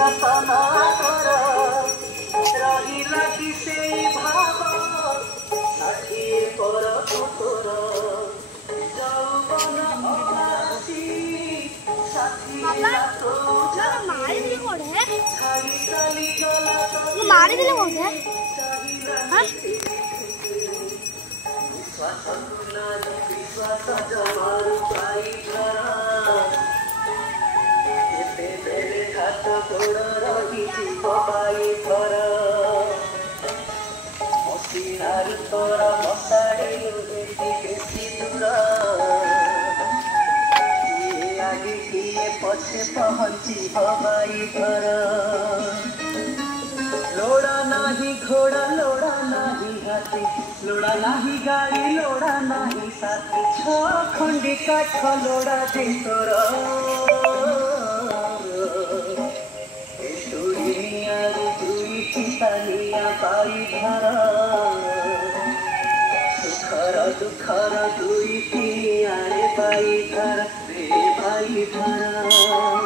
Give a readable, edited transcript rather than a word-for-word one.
निर्यातना कर रहिला कि सेई भाव षाठिए पर तोर जौवन अबासी षाठिए तो छाड़ी चली गला तो मारी दिले बोलते हैं हां विश्वास जमारू पाई धरा एते बेले हाथ गोड़ रही पाई धरा मसीनार तोरा मसाड़ी उड़ेती बेसी दूरा किए आगे किए पछे पहुंची हवाई धरा लोड़ा नाही घोड़ा लोड़ा नाही हाथी लोड़ा नाही गाड़ी लोड़ा नाही साथी छ खंडी काठ लोड़ा जिंतर दुनियार दुई चितानिया पाई धरा सुखर दुखर दुई पियारे पाई धरा रे पाई धरा।